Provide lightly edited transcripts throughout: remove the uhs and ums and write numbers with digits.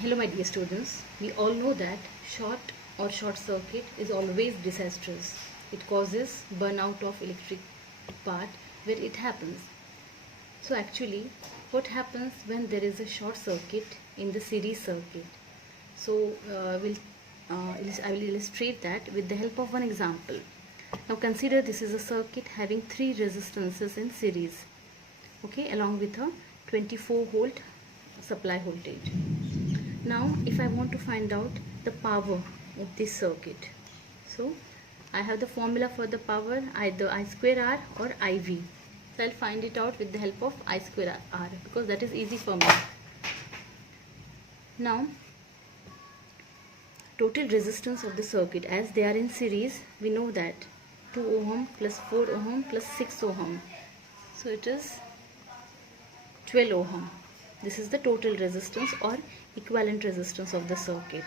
Hello my dear students, we all know that short circuit is always disastrous. It causes burnout of electric part where it happens. So actually what happens when there is a short circuit in the series circuit? So I will illustrate that with the help of one example. Now consider this is a circuit having 3 resistances in series, okay, along with a 24 volt supply voltage. Now if I want to find out the power of this circuit, so I have the formula for the power, either I square R or IV. So I'll find it out with the help of I square R because that is easy for me. Now total resistance of the circuit, as they are in series, we know that 2 ohm plus 4 ohm plus 6 ohm, so it is 12 ohm. This is the total resistance or equivalent resistance of the circuit.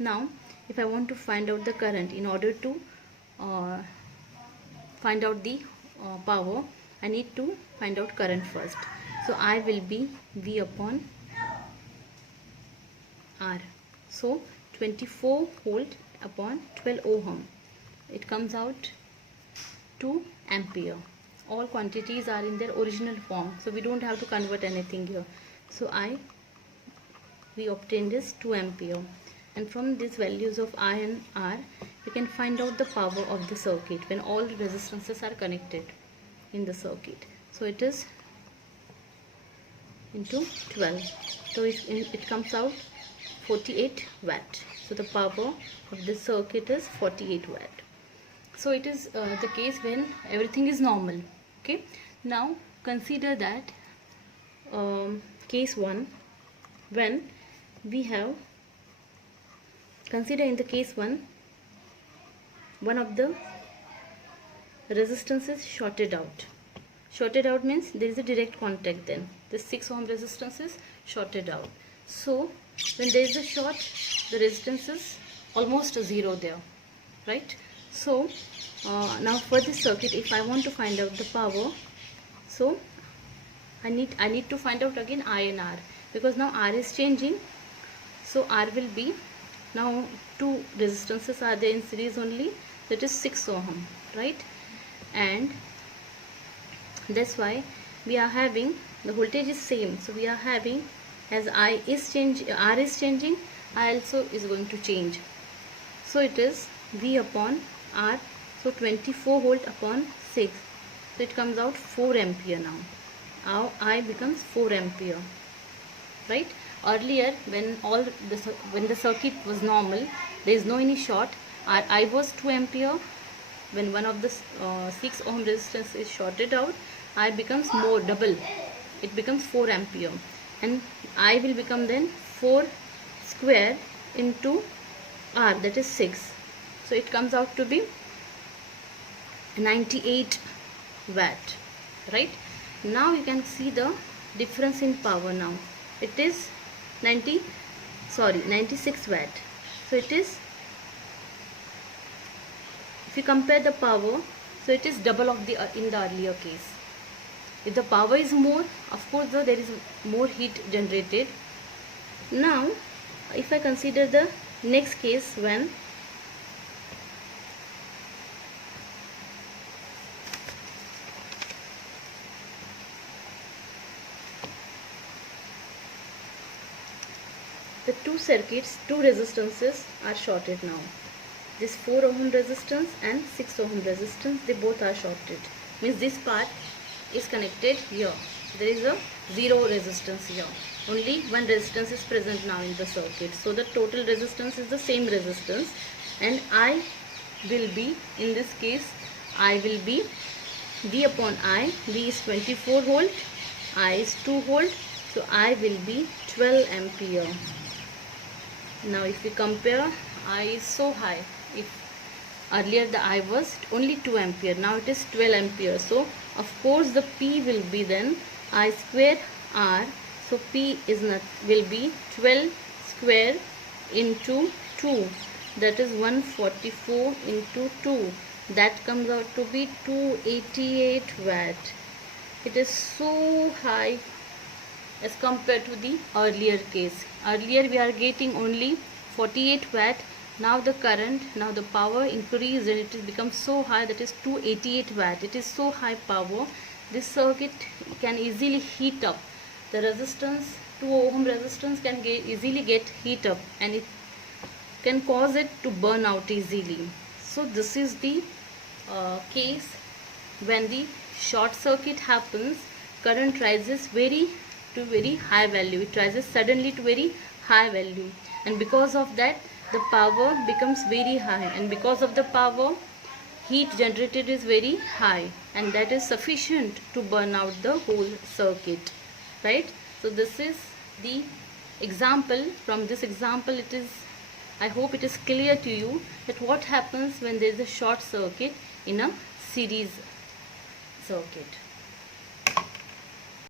Now if I want to find out the current, in order to find out the power, I need to find out current first. So I will be V upon R. So 24 volt upon 12 ohm, it comes out 2 ampere. All quantities are in their original form, so we don't have to convert anything here. So we obtained this 2 ampere, and from these values of I and R we can find out the power of the circuit when all resistances are connected in the circuit. So it is into 12, so it comes out 48 watt. So the power of the circuit is 48 watt. So it is the case when everything is normal. Okay, now consider that case 1, when we have, consider in the case 1, one of the resistance is shorted out. Shorted out means there is a direct contact, then the 6 ohm resistance is shorted out. So when there is a short, the resistance is almost zero there, right? So now for this circuit, if I want to find out the power, so I need to find out again I and R, because now R is changing. So R will be, now 2 resistances are there in series only, that is 6 ohm, right? And that's why we are having, the voltage is same, so we are having, as I is changing, R is changing, I also is going to change. So it is V upon R, so 24 volt upon 6, so it comes out 4 ampere. Now I becomes 4 ampere, right? Earlier when the circuit was normal, there is no any short, I was 2 ampere. When one of the 6 ohm resistance is shorted out, I becomes more, double, it becomes 4 ampere, and I will become then 4 square into R, that is 6, so it comes out to be 98 watt, right? Now you can see the difference in power. Now it is 96 watt. So it is, if you compare the power, so it is double of the in the earlier case. If the power is more, of course there is more heat generated. Now if I consider the next case, when the 2 circuits, 2 resistances are shorted. Now this 4 ohm resistance and 6 ohm resistance, they both are shorted, means this part is connected here, there is a 0 resistance here, only one resistance is present now in the circuit. So the total resistance is the same resistance, and I will be, in this case I will be V upon I. V is 24 volt, I is 2 volt, so I will be 12 ampere. Now if we compare, I is so high, if earlier the I was only 2 ampere, now it is 12 ampere, so of course the P will be then I square R, so P is not, will be 12 square into 2, that is 144 into 2, that comes out to be 288 watt. It is so high as compared to the earlier case. Earlier we are getting only 48 watt. Now the current, now the power increased and it has become so high, that is 288 watt. It is so high power. This circuit can easily heat up. The resistance, 2 ohm resistance can easily get heat up, and it can cause it to burn out easily. So this is the case when the short circuit happens. Current rises to very high value. It rises suddenly to very high value, and because of that the power becomes very high, and because of the power heat generated is very high, and that is sufficient to burn out the whole circuit, right? So this is the example. From this example, I hope it is clear to you that what happens when there is a short circuit in a series circuit.